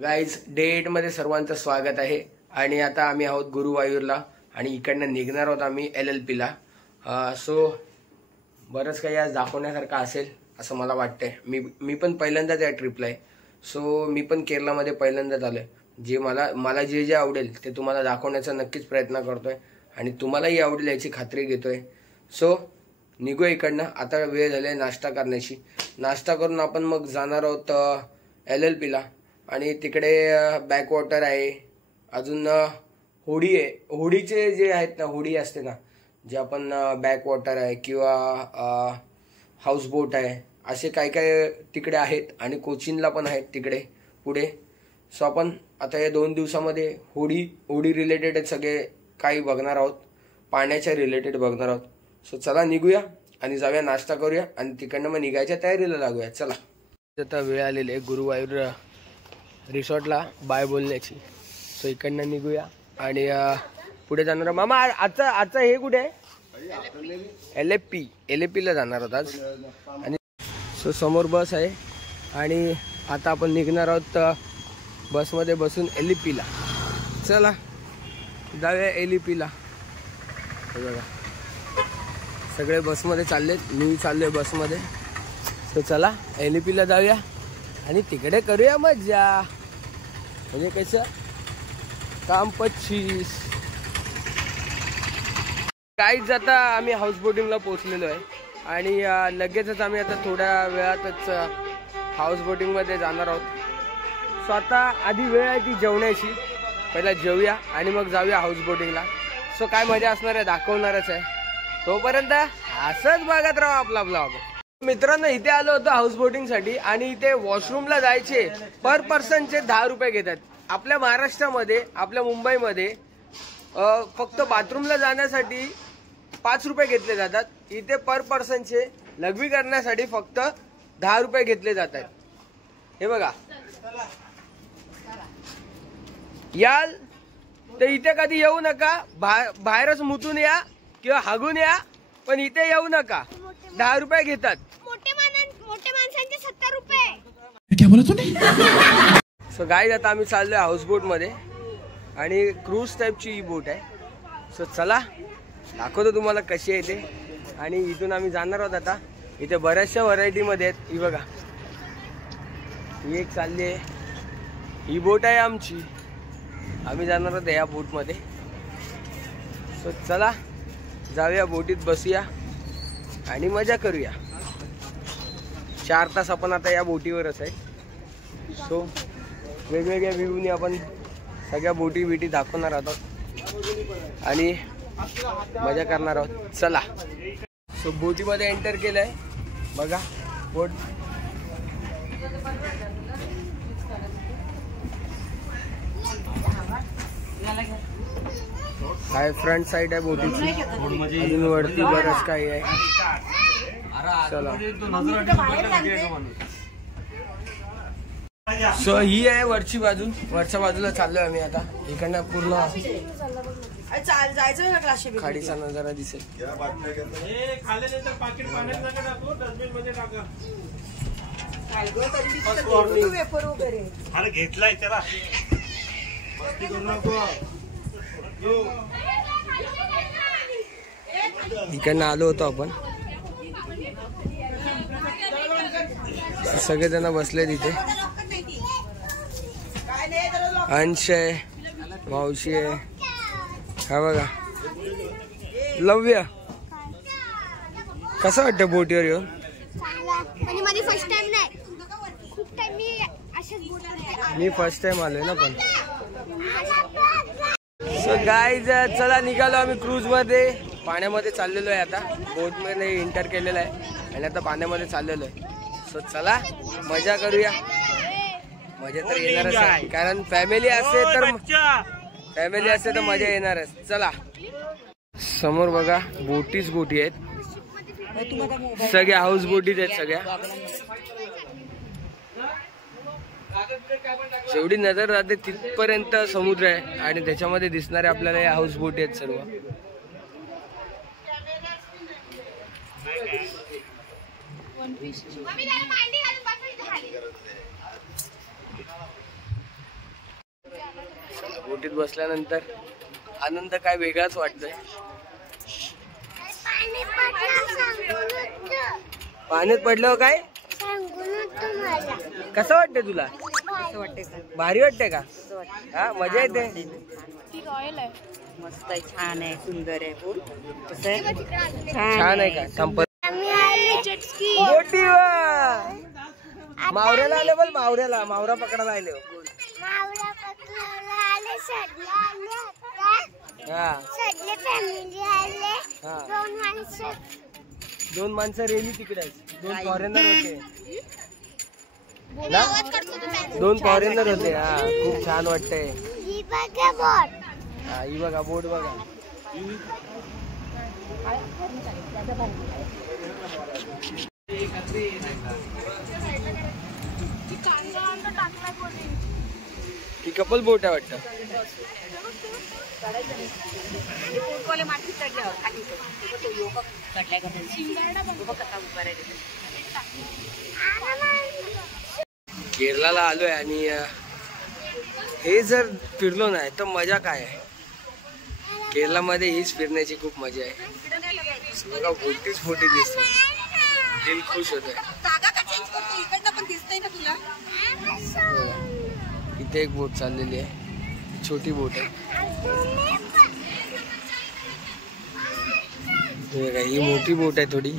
Guys day 8 मध्ये सर्वांचं स्वागत आहे। आणि आता आम्ही आहोत गुरुवायूरला आणि इकडनं निघणार आहोत आम्ही LLP ला। सो बरंच काही आज दाखवण्यासारखं असेल असं मला वाटतंय। मी पण पहिल्यांदाच या ट्रिपला आहे। सो मी पण केरळमध्ये पहिल्यांदाच आलोय। जे मला जे आवडेल ते तुम्हाला दाखवण्याचा नक्कीच प्रयत्न करतोय आणि तुम्हालाही आवडेल याची खात्री घेतोय। सो निघूया इकडनं। आता वेळ झालाय नाश्ता करण्याची। नाश्ता करून आपण मग जाणार आहोत LLP ला आणि तिकडे बॅकवॉटर आहे, अजून होडी आहे। होडीचे जे आहेत ना, होडी असते ना, जे आपण बॅकवॉटर आहे किंवा हाऊस बोट आहे, असे काय काय तिकडे आहेत आणि कोचीनला पण आहेत तिकडे पुढे। सो आपण आता या 2 दिवसामध्ये होडी रिलेटेड सगळे काही बघणार आहोत, पाण्याच्या रिलेटेड बघणार आहोत। सो चला निघूया आणि जाऊया, नाश्ता करूया आणि तिकडनं मग निघायच्या तयारीला लागूया। चला, आता वेळ आलेली आहे गुरुवायूर रिसॉर्टला बाय बोलण्याची। सो इकडनं निघूया आणि पुढे जाणार। मामा आजचा हे कुठे आहे? LLP ला जाणार आहोत आज। आणि सो समोर बस आहे आणि आता आपण निघणार आहोत बसमध्ये बसून LLP ला। चला जाऊया LLP ला। बघा सगळे बसमध्ये चाललेत, मी चाललोय बसमध्ये। सो चला LLP ला जाऊया आणि तिकडे करूया मजा। म्हणजे कसं काम 25 काहीच। आता आम्ही हाऊस बोटिंगला पोहोचलेलो आहे आणि लगेचच आम्ही आता थोड्या वेळातच हाऊस बोटिंग मध्ये जाणार आहोत। सो आता आधी वेळ आहे ती जेवण्याची, पहिला जेवूया आणि मग जाऊया हाऊस बोटिंगला। सो काय मजा असणार आहे दाखवणारच आहे। तोपर्यंत असंच बघत राहा आपला ब्लॉग। मित्रांनो, इथे आलो होतो हाऊस बोटिंग साठी आणि इथे वॉशरूमला जायचे पर पर्सनचे 10 रुपये घेतात। आपल्या महाराष्ट्रामध्ये, आपल्या मुंबईमध्ये फक्त बाथरूमला जाण्यासाठी 5 रुपये घेतले जातात। इथे पर पर्सनचे लघवी करण्यासाठी फक्त 10 रुपये घेतले जातात। हे बघा, याल तर इथे कधी येऊ नका, बाहेरच मुतून या किंवा हागून या, पण इथे येऊ नका। 10 रुपये घेतात। मोठे माणसांचे 70 रुपये। क्या बोला तूने? सो गाईज आता आम्ही चाललोय हाऊस बोट मध्ये आणि क्रूज टाईपची ही बोट आहे। सो चला दाखवतो तुम्हाला कशी आहे ते। आणि इथून आम्ही जाणार आहोत आता। इथे बऱ्याचशा व्हरायटी मध्ये आहेत। ही बघा, ही एक चालली आहे, ही बोट आहे आमची। आम्ही जाणार आहोत या बोट मध्ये। सो चला जाऊया, बोटीत बसूया आणि मजा करूया। 4 तास आपण आता या बोटीवरच आहे। सो वेगवेगळ्या व्ह्यूनी आपण सगळ्या बोटी दाखवणार आहोत आणि मजा करणार आहोत। चला, सो बोटीमध्ये एंटर केलंय, बघा बोट। हाय फ्रंट साइड आहे बोटीची, अजून वरती बरंच काही आहे। चला, सो ही आहे वरची बाजू। वरच्या बाजूला चाललोय आम्ही आता। इकडनं पूर्ण खाडीचा नजारा दिसेल। घेतलाय त्याला इकडनं आलो होतो आपण, सगळेजण बसले तिथे। अंश आहे, मावशी आहे, हा बघा लव्य। कसं वाटतं बोटीवर येऊन? म्हणजे माझी फर्स्ट टाइम नाही, खूप टाइम मी अशाच बोटवर। मी फर्स्ट टाइम आलोय ना पण। सो गाईज चला निघालो आम्ही क्रूज मध्ये। पाण्यामध्ये चाललेलो आहे आता, बोट मध्ये एंटर केलेलं आहे आणि आता पाण्यामध्ये चाललेलो आहे। सो चला मजा करूया। मजा तर येणारच आहे, कारण फॅमिली असते तर मजा येणारच। चला, समोर बघा बोटीच बोटी आहेत, सगळ्या हाऊस बोटीच आहेत सगळ्या। जेवढी नजर जाते तिथपर्यंत समुद्र आहे आणि त्याच्यामध्ये दिसणारे आपल्याला या हाऊस बोटी आहेत सर्व। बोटीत बसल्यानंतर आनंद काय वेगळाच वाटतोय. पाण्यात पडल्यावर काय कसं वाटतंय तुला? भारी वाटतंय का? हा मजा येते. रॉयल आहे, मस्त आहे, छान आहे, सुंदर आहे. पूल कसं आहे? छान आहे का? मावऱ्याला आले बोल, मावऱ्याला मावरा पकडायला आले. दोन माणसं रेली तिकडे, दोन फॉरेनर होते ना, दोन फॉरेनर होते. हा खूप छान वाटतंय. हा ही बघा बोट बघा. ही कपल बोट आहे वाटतं. केरळला आलोय आणि हे जर फिरलो नाही तर मजा काय आहे. केरळमध्ये हीच फिरण्याची खूप मजा आहे. बघा बोटीच मोठी दिसते, दिल खुश होत. इथे एक बोट चाललेली आहे, छोटी बोट आहे. ही मोठी बोट आहे थोडी.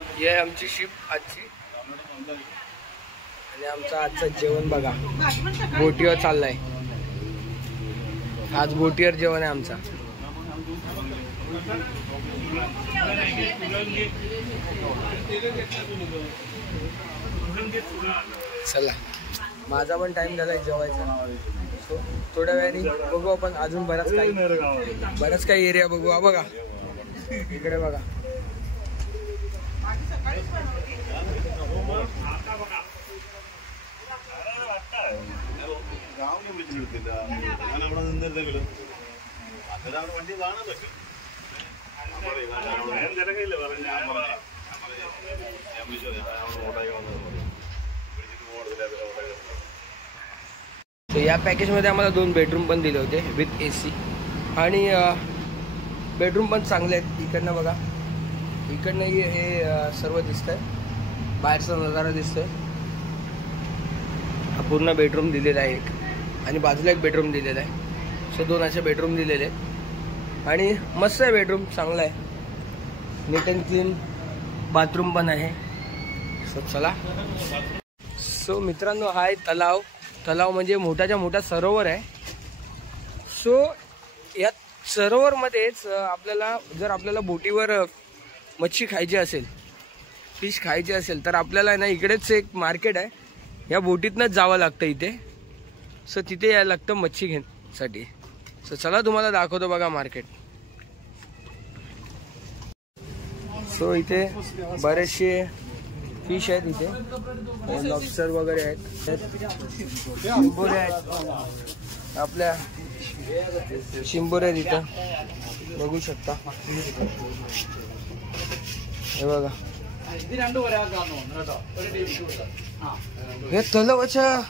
ही आहे आमची शिप आजची. आणि आमचं आजचं जेवण बघा बोटीवर चाललंय. आज बोटीवर जेवण आहे आमचा. चला माझा पण टाइम झालाय जेवायचा. थोड्या वेळाने बघू आपण अजून बराच काही एरिया बघू. हा बघा इकडे बघा. या पॅकेज मध्ये आम्हाला 2 बेडरूम पण दिले होते विथ AC. आणि बेडरूम पण चांगले आहेत. इकडनं बघा, इकडनं हे सर्व दिसतंय, बाहेरचा नजारा दिसतोय. हा पूर्ण बेडरूम दिलेला आहे एक, आणि बाजूला एक बेडरूम दिलेला आहे. सो 2 असे बेडरूम दिलेले आहेत. आणि मस्त आहे बेडरूम, चांगला आहे, नीट अँड क्लीन. बाथरूम पण आहे. सो चला. सो मित्रांनो हा आहे तलाव. तलाव म्हणजे मोठाच्या मोठा सरोवर आहे. सो या सरोवरमध्येच आपल्याला जर आपल्याला बोटीवर मच्छी खायची असेल, फिश खायची असेल, तर आपल्याला ना इकडेच एक मार्केट आहे, या बोटीतनंच जावं लागतं इथे. सो तिथे यायला लागतं मच्छी घेण्यासाठी. सो चला तुम्हाला दाखवतो बघा मार्केट. सो इथे बरेचसे फिश आहेत. इथे लॉबस्टर वगैरे आहेत, शिंबोरे आहेत, आपल्या शिंबोरे आहेत इथं बघू शकता. हे बघा हे तलावाच्या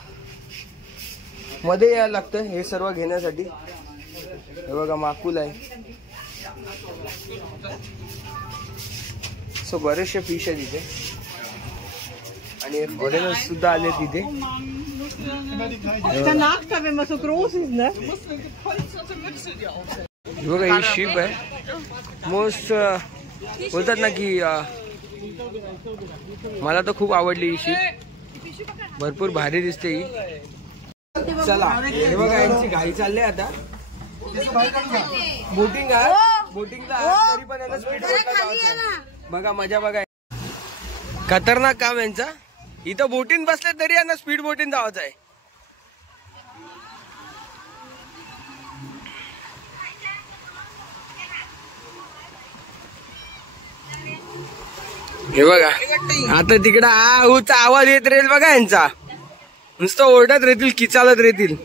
मध्ये यायला लागतं हे सर्व घेण्यासाठी. हे बघा माकुल आहे. सो बरेचसे फिश आहेत इथे, आणि फॉरेनर्स सुद्धा आले तिथे. बघा ही शिप आहे. मोस्ट बोलतात ना की मला तर खूप आवडली ही शिप, भरपूर भारी दिसते ही. चला हे बघा यांची घाई चालली आता. बोटिंग आहे, बोटिंगला तरी पण यांना स्पीड बघा, मजा बघा. खतरनाक काम यांचा. इथं बोटीन बसले तरी यांना स्पीड बोटीन जावायचं आहे. हे बघा आता तिकडं आऊचा आवाज येत राहील बघा यांचा. नुसतं ओरडत राहतील, किचालत राहतील.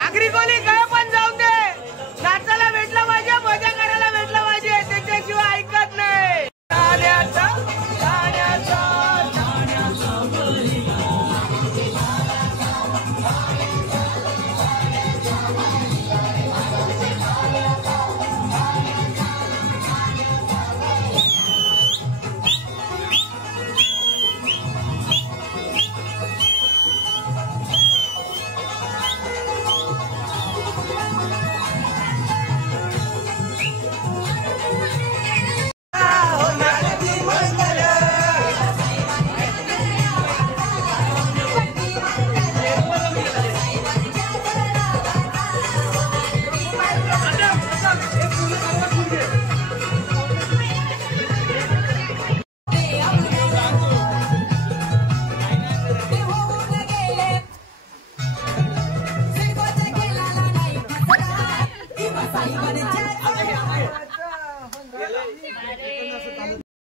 नागरिकोनी काय पण जाऊ दे, नाचायला भेटला पाहिजे, मजा करायला भेटला पाहिजे, त्याच्याशिवाय ऐकत नाही.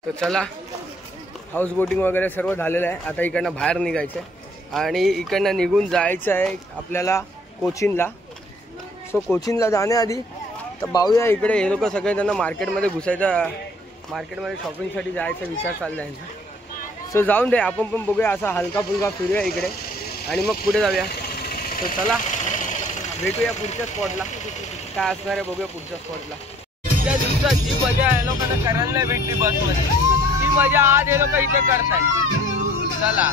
तो चला, हाऊस बोटिंग वगैरे सर्व झालेलं आहे. आता इकडनं बाहेर निघायचं आहे आणि इकडनं निघून जायचं आहे आपल्याला कोचीनला. सो कोचीनला जाण्याआधी तर बाऊया इकडे हे लोक सगळे त्यांना मार्केटमध्ये घुसायचं, मार्केटमध्ये शॉपिंगसाठी जायचा विचार चालला आहे. सो जाऊन दे, आपण पण बघूया, असा हलका फुलका फिरूया इकडे आणि मग पुढे जाऊया. सो चला भेटूया पुढच्या स्पॉटला, काय असणार आहे बघूया पुढच्या स्पॉटला. त्या दिवसात जी मजा आहे लोकांना करायला नाही भेटली बसमध्ये, ती मजा आज हे लोक इथे करतायत. चला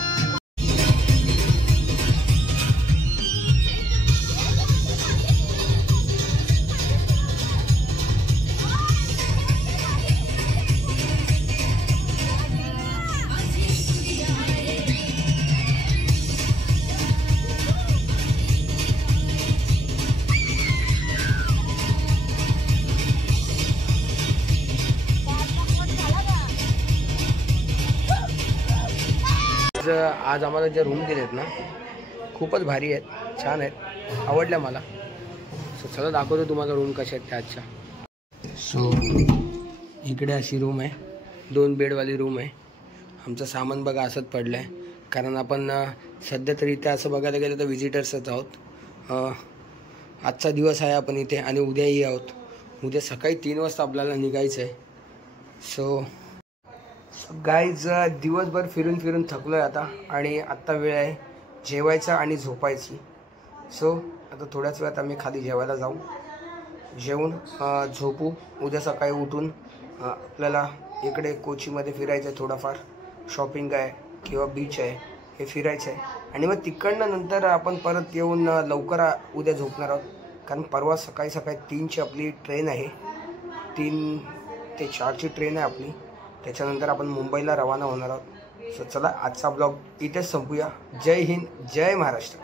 आज आम्हाला जे रूम दिलेत ना खूपच भारी आहेत, छान आहेत, आवडल्या मला. सो चला दाखवतो तुम्हाला रूम कशा आहेत त्या आजच्या. सो इकडे अशी रूम आहे, 2 बेडवाली रूम आहे. आमचं सामान बघा असंच पडलं आहे, कारण आपण सध्या तरी इथे असं बघायला गेलं तर व्हिजिटर्सच आहोत. आजचा दिवस आहे आपण इथे आणि उद्याही आहोत. उद्या सकाळी 3 वाजता आपल्याला निघायचं आहे. सो गाईज दिवसभर फिरून फिरून थकलो आहे आता आणि आत्ता वेळ आहे जेवायचा आणि झोपायची. सो आता थोड्याच वेळात आम्ही खाली जेवायला जाऊ, जेवून झोपू. उद्या सकाळी उठून आपल्याला इकडे कोचीमध्ये फिरायचं आहे, थोडाफार शॉपिंग आहे किंवा बीच आहे हे फिरायचं आहे. आणि मग तिकडनं नंतर आपण परत येऊन लवकर उद्या झोपणार आहोत, कारण परवा सकाळी 3ची आपली ट्रेन आहे, 3 ते 4ची ट्रेन आहे आपली. त्याच्यानंतर आपण मुंबईला रवाना होणार आहोत. सो चला आजचा ब्लॉग इथेच संपूया. जय हिंद, जय महाराष्ट्र.